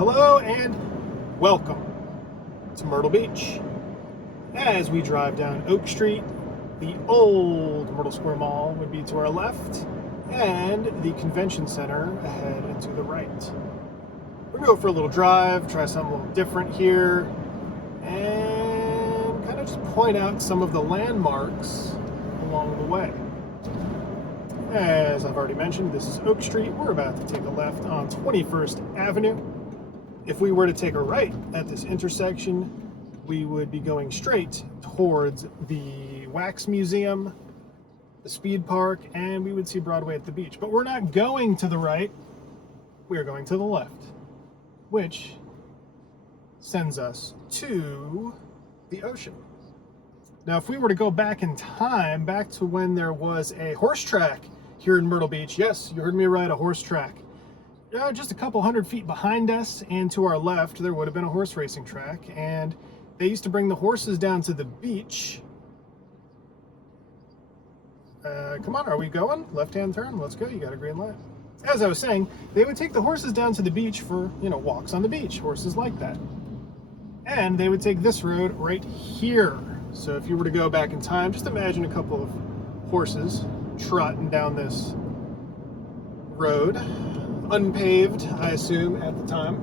Hello and welcome to Myrtle Beach. As we drive down Oak Street, the old Myrtle Square Mall would be to our left, and the convention center ahead and to the right. We're gonna go for a little drive, try something a little different here, and kind of just point out some of the landmarks along the way. As I've already mentioned, this is Oak Street. We're about to take a left on 21st Avenue. If we were to take a right at this intersection, we would be going straight towards the Wax Museum, the Speed Park, and we would see Broadway at the beach. But we're not going to the right, we're going to the left, which sends us to the ocean. Now, if we were to go back in time, back to when there was a horse track here in Myrtle Beach, yes, you heard me right, a horse track. Just a couple hundred feet behind us and to our left, there would have been a horse racing track, and they used to bring the horses down to the beach. Come on, are we going? Left-hand turn, let's go, you got a green light. As I was saying, they would take the horses down to the beach for, walks on the beach, horses like that. And they would take this road right here. So if you were to go back in time, just imagine a couple of horses trotting down this road, unpaved, I assume, at the time.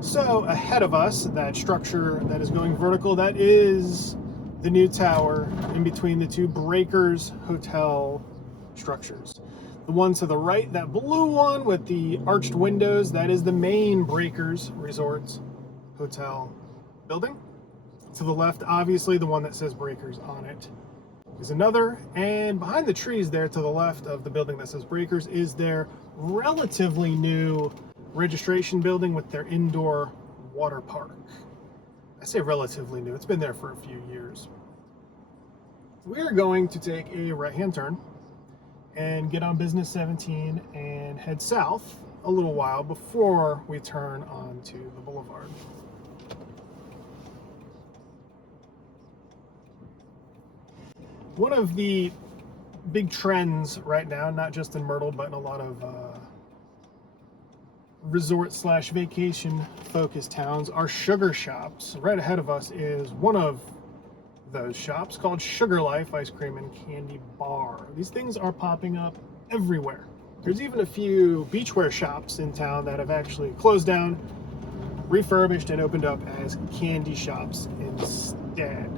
So ahead of us, that structure that is going vertical, that is the new tower in between the two Breakers Hotel structures. The one to the right, that blue one with the arched windows, that is the main Breakers Resorts Hotel building. To the left, obviously, the one that says Breakers on it is another, and behind the trees there to the left of the building that says Breakers is their relatively new registration building with their indoor water park. I say relatively new, it's been there for a few years. We are going to take a right-hand turn and get on Business 17 and head south a little while before we turn onto the boulevard. One of the big trends right now, not just in Myrtle, but in a lot of resort/vacation focused towns, are sugar shops. Right ahead of us is one of those shops called Sugar Life Ice Cream and Candy Bar. These things are popping up everywhere. There's even a few beachwear shops in town that have actually closed down, refurbished, and opened up as candy shops instead.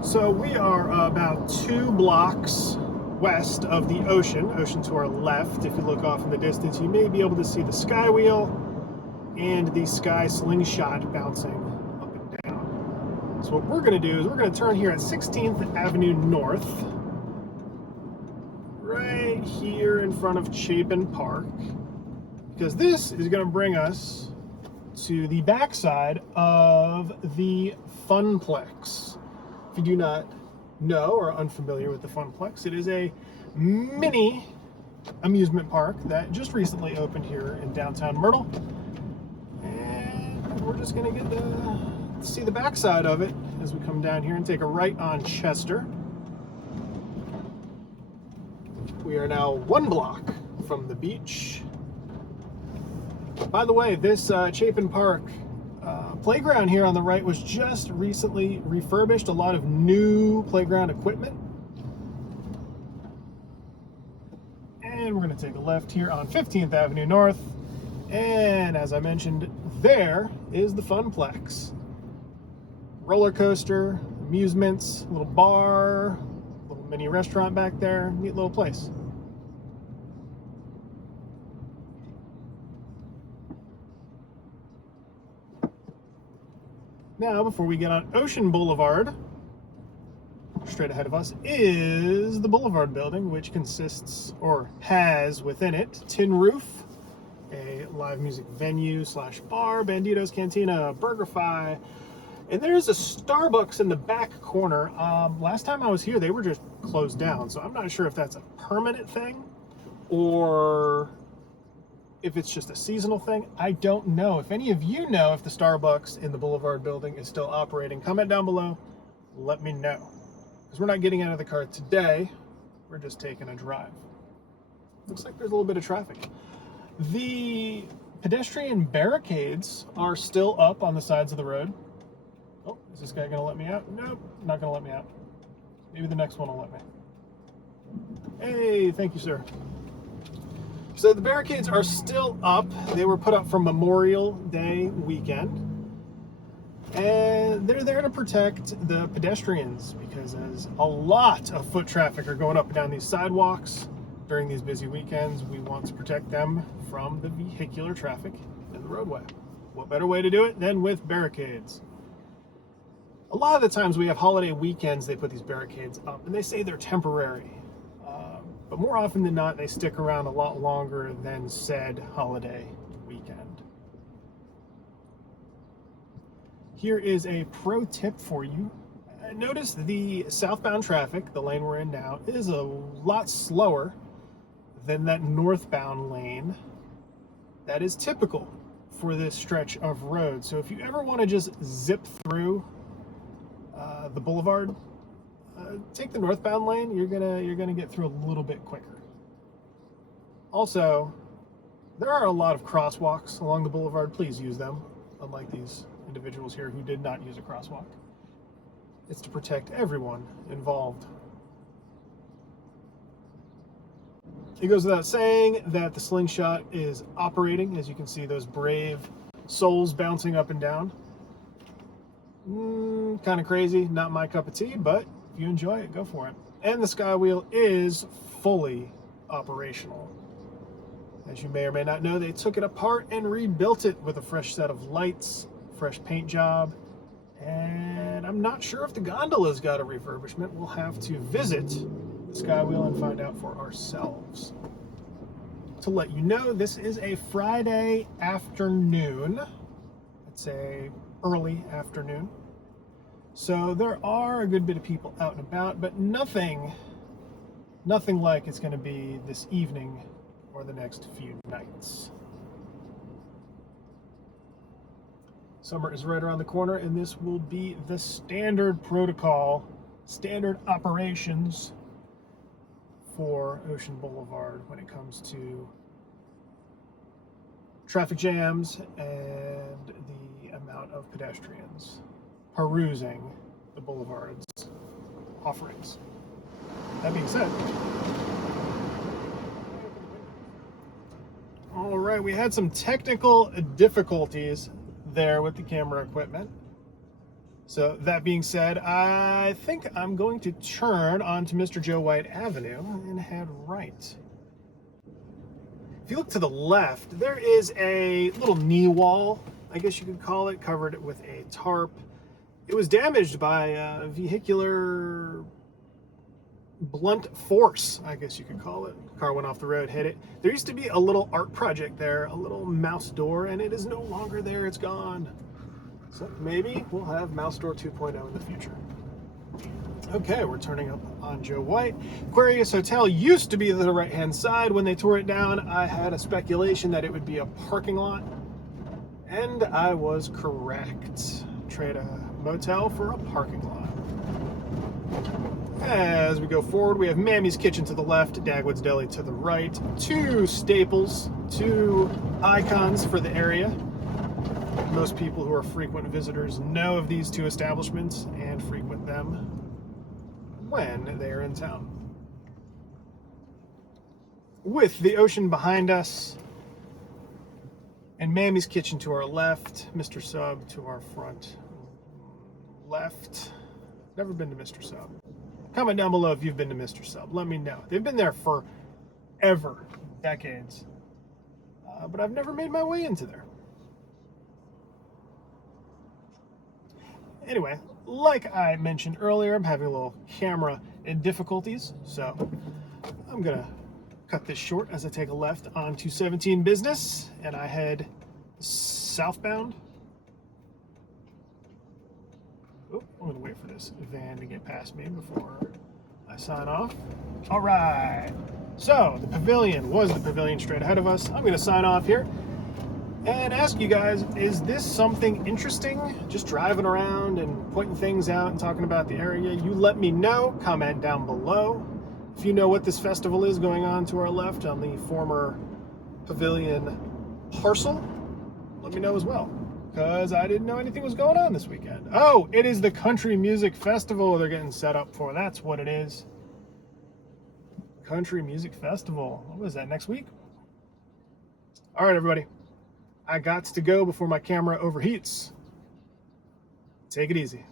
So we are about 2 blocks west of the ocean to our left. If you look off in the distance, you may be able to see the Sky Wheel and the Sky Slingshot bouncing up and down. So what we're going to do is we're going to turn here at 16th Avenue North, right here in front of Chapin Park, because this is going to bring us to the backside of the Funplex. If you do not know or are unfamiliar with the Funplex, it is a mini amusement park that just recently opened here in downtown Myrtle. And we're just going to get to see the backside of it as we come down here and take a right on Chester. We are now 1 block from the beach. By the way, this Chapin Park playground here on the right was just recently refurbished. A lot of new playground equipment. And we're going to take a left here on 15th Avenue North. And as I mentioned, there is the Funplex. Roller coaster, amusements, little bar, little mini restaurant back there. Neat little place. Now, before we get on Ocean Boulevard, straight ahead of us is the Boulevard building, which consists, or has within it, Tin Roof, a live music venue / bar, Bandito's Cantina, BurgerFi, and there's a Starbucks in the back corner. Last time I was here, they were just closed down, so I'm not sure if that's a permanent thing or if it's just a seasonal thing, I don't know. If any of you know if the Starbucks in the Boulevard building is still operating, comment down below, let me know. Because we're not getting out of the car today, we're just taking a drive. Looks like there's a little bit of traffic. The pedestrian barricades are still up on the sides of the road. Oh, is this guy gonna let me out? Nope, not gonna let me out. Maybe the next one will let me. Hey, thank you, sir. So the barricades are still up. They were put up for Memorial Day weekend. And they're there to protect the pedestrians because as a lot of foot traffic are going up and down these sidewalks during these busy weekends, we want to protect them from the vehicular traffic in the roadway. What better way to do it than with barricades? A lot of the times we have holiday weekends, they put these barricades up and they say they're temporary. But more often than not, they stick around a lot longer than said holiday weekend. Here is a pro tip for you. Notice the southbound traffic, the lane we're in now, is a lot slower than that northbound lane. That is typical for this stretch of road. So if you ever want to just zip through the boulevard, take the northbound lane. You're gonna get through a little bit quicker. Also, there are a lot of crosswalks along the boulevard. Please use them, unlike these individuals here who did not use a crosswalk. It's to protect everyone involved. It goes without saying that the slingshot is operating. As you can see, those brave souls bouncing up and down. Kind of crazy, not my cup of tea, but if you enjoy it, go for it. And the Skywheel is fully operational. As you may or may not know, they took it apart and rebuilt it with a fresh set of lights, fresh paint job, and I'm not sure if the gondola's got a refurbishment. We'll have to visit the Skywheel and find out for ourselves. To let you know, this is a Friday afternoon. It's a early afternoon. So there are a good bit of people out and about, but nothing like it's going to be this evening or the next few nights. Summer is right around the corner, and this will be the standard protocol, standard operations for Ocean Boulevard when it comes to traffic jams and the amount of pedestrians perusing the boulevard's offerings. That being said, all right, we had some technical difficulties there with the camera equipment. So that being said, I think I'm going to turn onto Mr. Joe White Avenue and head right. If you look to the left, there is a little knee wall, I guess you could call it, covered with a tarp. It was damaged by a vehicular blunt force, I guess you could call it. Car went off the road, hit it. There used to be a little art project there, a little mouse door, and it is no longer there, it's gone. So maybe we'll have Mouse Door 2.0 in the future. Okay, we're turning up on Joe White. Aquarius Hotel used to be to the right-hand side. When they tore it down, I had a speculation that it would be a parking lot, and I was correct. Trade a motel for a parking lot. As we go forward, we have Mammy's Kitchen to the left, Dagwood's Deli to the right. Two staples, two icons for the area. Most people who are frequent visitors know of these two establishments and frequent them when they are in town. With the ocean behind us and Mammy's Kitchen to our left, Mr. Sub to our front left. Never been to Mr. Sub. Comment down below if you've been to Mr. Sub. Let me know. They've been there forever, decades. But I've never made my way into there. Anyway, like I mentioned earlier, I'm having a little camera difficulties, so I'm gonna cut this short as I take a left onto 17 Business and I head southbound. Oh, I'm gonna wait for this van to get past me before I sign off. All right. So the pavilion was the pavilion straight ahead of us. I'm going to sign off here and ask you guys, is this something interesting? Just driving around and pointing things out and talking about the area? You let me know. Comment down below. If you know what this festival is going on to our left on the former pavilion parcel, let me know as well, because I didn't know anything was going on this weekend. Oh, it is the Country Music Festival they're getting set up for. That's what it is. Country Music Festival. What is that, next week? All right, everybody. I got to go before my camera overheats. Take it easy.